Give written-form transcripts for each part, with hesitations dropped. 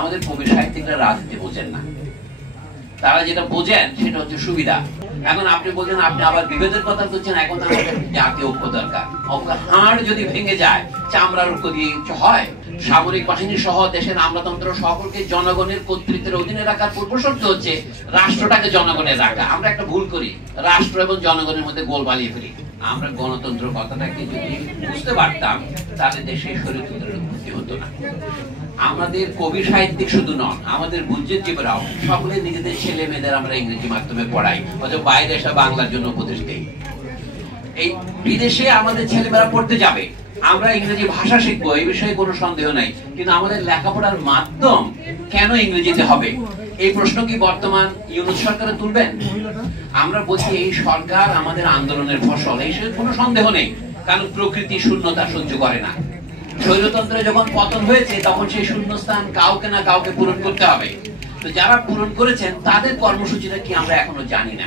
আমাদের কবি সাহিত্যিকরা রাজনীতি বোঝেন না। তারা যেটা বোঝেন সেটা হচ্ছে সুবিধা। এখন আপনি বলছেন আপনি আবার বিভেদের কথা বলছেন, এখন আমাদের জাতীয় ঐক্য দরকার। হাড় যদি ভেঙে যায় চামড়ার ঐক্য দিয়ে হয়। সামরিক বাহিনী সহ দেশের আমলাতন্ত্র সকলকে জনগণের কর্তৃত্বের অধীনে রাখার পূর্ব শর্ত হচ্ছে রাষ্ট্রটাকে জনগণের রাখা। আমরা একটা ভুল করি, রাষ্ট্র এবং জনগণের মধ্যে গোল বালিয়ে ফেলি। আমরা গণতন্ত্র কথাটাকে যদি বুঝতে পারতাম তাহলে দেশে স্বৈরতন্ত্রের উন্নতি হতো না। আমাদের কবি সাহিত্যিক শুধু নন, আমাদের বুদ্ধিজীবীরাও সকলে নিজেদের ছেলে মেয়েদের আমরা ইংরেজি মাধ্যমে পড়াই, অথবা বাইরে এসে বাংলার জন্য উপদেশ দেই। এই বিদেশে আমাদের ছেলেমেয়েরা পড়তে যাবে, আমরা ইংরেজি ভাষা শিখবো, এই বিষয়ে কোনো সন্দেহ নাই, কিন্তু আমাদের লেখাপড়ার মাধ্যম কেন ইংরেজিতে হবে? এই প্রশ্ন কি বর্তমান ইউনূস সরকারে তুলবেন? আমরা বলছি এই সরকার আমাদের আন্দোলনের ফসল, এই বিষয়ে কোনো সন্দেহ নেই, কারণ প্রকৃতি শূন্যতা সহ্য করে না। স্বৈরতন্ত্রে যখন পতন হয়েছে তখন সেই শূন্যস্থান কাউকে না কাউকে পূরণ করতে হবে। তো যারা পূরণ করেছেন তাদের কর্মসূচিটা কি আমরা এখনো জানি না।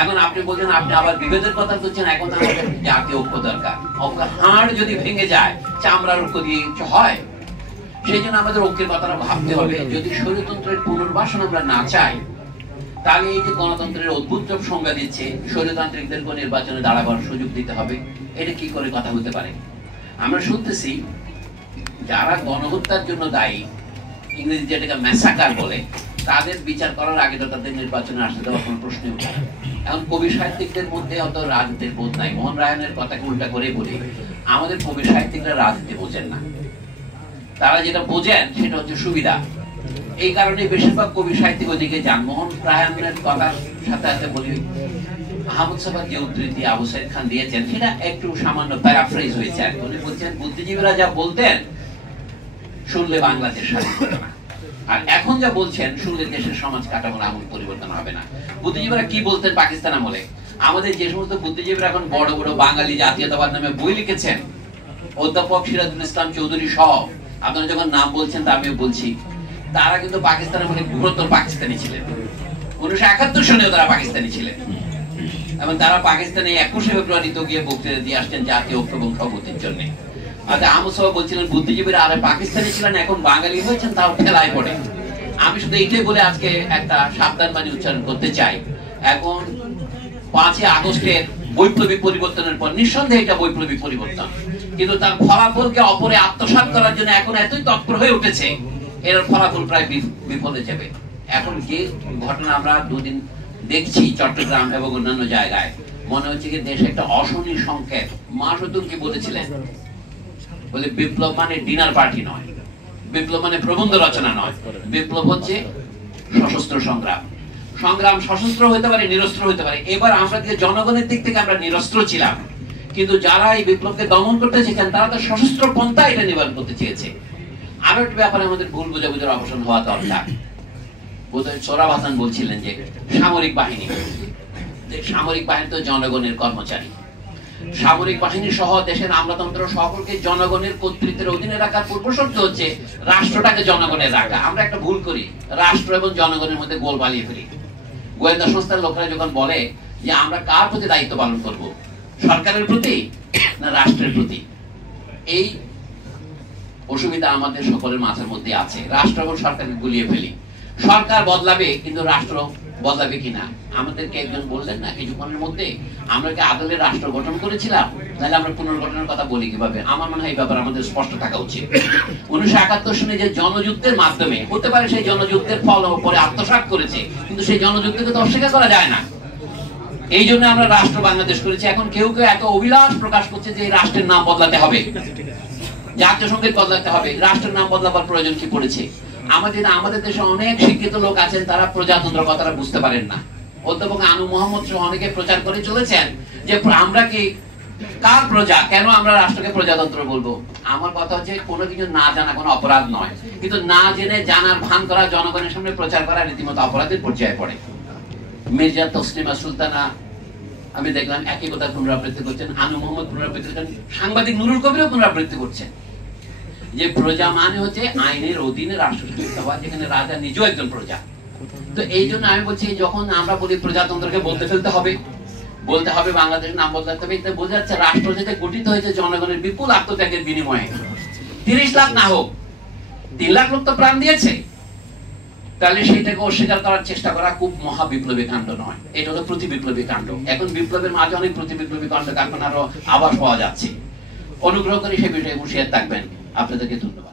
এখন আপনি বলছেন আপনি আবার বিভেদের কথা বলছেন, এখন আমাদের জাতীয় ঐক্য দরকার। হাড় যদি ভেঙে যায় চামড়ার ঐক্য দিয়ে হয়। সেই জন্য আমাদের ঐক্যের কথাটা ভাবতে হবে। যদি স্বৈরতন্ত্রের পুনর্বাসন আমরা না চাই, তাহলে এই যে গণতন্ত্রের অদ্ভুত সংজ্ঞা দিচ্ছে স্বৈরতান্ত্রিকদেরকে নির্বাচনে দাঁড়াবার সুযোগ দিতে হবে, এটা কি করে কথা হতে পারে? আমরা শুনতেছি যারা গণহত্যার জন্য দায়ী, ইংরেজি যেটাকে ম্যাসাকার বলে, তাদের বিচার করার আগে তো তাদের নির্বাচনে আসতে দেওয়ার কোনো প্রশ্নই উঠে না। এখন কবি সাহিত্যিকদের মধ্যে অত রাজনীতির বোধ নাই। মোহন রায়নের কথাকে উল্টা করে বলি, আমাদের কবি সাহিত্যিকরা রাজনীতি বোঝেন না। তারা যেটা বোঝেন সেটা হচ্ছে সুবিধা। এই কারণে বেশিরভাগ কবি সাহিত্যিক ওদিকে যান। মোহন রায়নের কথার সাথে সাথে বলি, আহমদ সাফার যে উদ্ধৃতি আবু সাইদ খান দিয়েছেন সেটা একটু সামান্য প্যারাফ্রেজ হয়েছে আর কি। উনি বলছেন বুদ্ধিজীবীরা যা বলতেন শুনলে বাংলাদেশ স্বাধীন হবে না, আর এখন যা বলছেন শুনলে দেশের সমাজ কাঠামোর আমূল পরিবর্তন হবে না। বুদ্ধিজীবীরা কি বলতেন পাকিস্তান আমলে? আমাদের যে সমস্ত বুদ্ধিজীবীরা এখন বড় বড় বাঙালি জাতীয়তাবাদ নামে বই লিখেছেন, অধ্যাপক সিরাজুল ইসলাম চৌধুরী সহ, আপনারা যখন নাম বলছেন তা আমিও বলছি, তারা কিন্তু পাকিস্তান আমলে ঘোরতর পাকিস্তানি ছিলেন। 1971 সনেও তারা পাকিস্তানি ছিলেন এবং তারা পাকিস্তানে 21শে ফেব্রুয়ারি তো গিয়ে বক্তৃতা দিয়ে আসছেন জাতীয় ঐক্য এবং সংহতির জন্য। আচ্ছা, আহমদ সাহেব বলছিলেন বুদ্ধিজীবীরা আরে পাকিস্তানি ছিলেন, এখন বাঙালি হয়েছেন, তাও ঠেলায় পড়ে। আমি শুধু এইটাই বলে আজকে একটা সাবধান বাণী উচ্চারণ করতে চাই। এখন 5ই আগস্টের বৈপ্লবিক পরিবর্তনের পর নিঃসন্দেহে এটা বৈপ্লবিক পরিবর্তন, কিন্তু তার ফলাফলকে অপরে আত্মসাৎ করার জন্য এখন এতই তৎপর হয়ে উঠেছে, এর ফলাফল প্রায় বিফলে যাবে। এখন যে ঘটনা আমরা দুদিন দেখছি চট্টগ্রাম এবং অন্যান্য জায়গায়, মনে হচ্ছে কি দেশে একটা অশনি সংকেত। মাসুদুল কি বলেছিলেন, বলে বিপ্লব মানে ডিনার পার্টি নয়, বিপ্লব মানে প্রবন্ধ রচনা নয়, বিপ্লব হচ্ছে সশস্ত্র সংগ্রাম। সংগ্রাম সশস্ত্র হতে পারে, নিরস্ত্র হতে পারে। এবার আমরা যে জনগণের দিক থেকে আমরা নিরস্ত্র ছিলাম, কিন্তু যারা এই বিপ্লবকে দমন করতে চেয়েছেন তারা তো সশস্ত্র পন্থা এটা নিবারণ করতে চেয়েছে। আরো একটা ব্যাপারে আমাদের ভুল বোঝাবুঝির অবসান হওয়া দরকার। বোধহয় সোহরাব হাসান বলছিলেন যে সামরিক বাহিনী তো জনগণের কর্মচারী। সামরিক বাহিনী সহ দেশের আমলাতন্ত্র সকলকে জনগণের কর্তৃত্বের অধীনে রাখার পূর্ব শর্ত হচ্ছে রাষ্ট্রটাকে জনগণের রাখা। আমরা একটা ভুল করি, রাষ্ট্র এবং জনগণের মধ্যে গোল বালিয়ে ফেলি। গোয়েন্দা সংস্থার লোকেরা যখন বলে যে আমরা কার প্রতি দায়িত্ব পালন করব, সরকারের প্রতি না রাষ্ট্রের প্রতি, এই অসুবিধা আমাদের সকলের মাথার মধ্যে আছে। রাষ্ট্র এবং সরকারকে গুলিয়ে ফেলি। সরকার বদলাবে কিন্তু রাষ্ট্র বদলাবে কিনা? আমাদেরকে একজন বললেন না কিছুক্ষণের মধ্যে, আমরা কি আদলের রাষ্ট্র গঠন করেছিলাম? তাহলে আমরা পুনর্গঠনের কথা বলি কিভাবে? আমার মনে হয় এই ব্যাপারে আমাদের স্পষ্ট থাকা উচিত। 1971 সনে যে জনযুদ্ধের মাধ্যমে, হতে পারে সেই জনযুদ্ধের ফল পরে আত্মসাৎ করেছে, কিন্তু সেই জনযুদ্ধকে তো অস্বীকার করা যায় না। এই জন্য আমরা রাষ্ট্র বাংলাদেশ করেছি। এখন কেউ কেউ এত অভিলাষ প্রকাশ করছে যে এই রাষ্ট্রের নাম বদলাতে হবে, জাতীয় সঙ্গীত বদলাতে হবে, রাষ্ট্রের নাম বদলাবার প্রয়োজন কি পড়েছে? আমাদের দেশে অনেক শিক্ষিত লোক আছেন, তারা প্রজাতন্ত্র কথাটা বুঝতে পারেন না। অধ্যাপক আনু মোহাম্মদ সহ অনেকে প্রচার করে চলেছেন যে আমরা কি কার প্রজা, কেন আমরা রাষ্ট্রকে প্রজাতন্ত্র বলবো? আমার কথা হচ্ছে কোনো কিছু না জানা কোনো অপরাধ নয়, কিন্তু না জেনে জানার ভান করা, জনগণের সামনে প্রচার করা রীতিমতো অপরাধের পর্যায়ে পড়ে। মির্জা তসলিমা সুলতানা আমি দেখলাম একই কথা পুনরাবৃত্তি করছেন, আনু মোহাম্মদ পুনরাবৃত্তি করছেন, সাংবাদিক নুরুল কবিরও পুনরাবৃত্তি করছেন যে প্রজা মানে হচ্ছে আইনের অধীনে রাষ্ট্র শাসিত হওয়া, যেখানে রাজা নিজেও একজন প্রজা। তো এই জন্য আমি বলছি যখন আমরা বলি প্রজাতন্ত্রকে বলতে ফেলতে হবে, বাংলাদেশের নাম বদলাতে হবে, এটা বোঝা যাচ্ছে রাষ্ট্র যেটা গঠিত হয়েছে জনগণের বিপুল আত্মত্যাগের বিনিময়ে। 30 লাখ না হোক, 3 লাখ লোক তো প্রাণ দিয়েছে, তাহলে সেইটাকে অস্বীকার করার চেষ্টা করা খুব মহা বিপ্লবী কাণ্ড নয়, এটা হলো প্রতি বিপ্লবী কাণ্ড। এখন বিপ্লবের মাঝে অনেক প্রতি বিপ্লবী কাণ্ড কারখানারও আবার পাওয়া যাচ্ছে। অনুগ্রহ করে সে বিষয়ে হুঁশিয়ার থাকবেন। আপনাদেরকে ধন্যবাদ।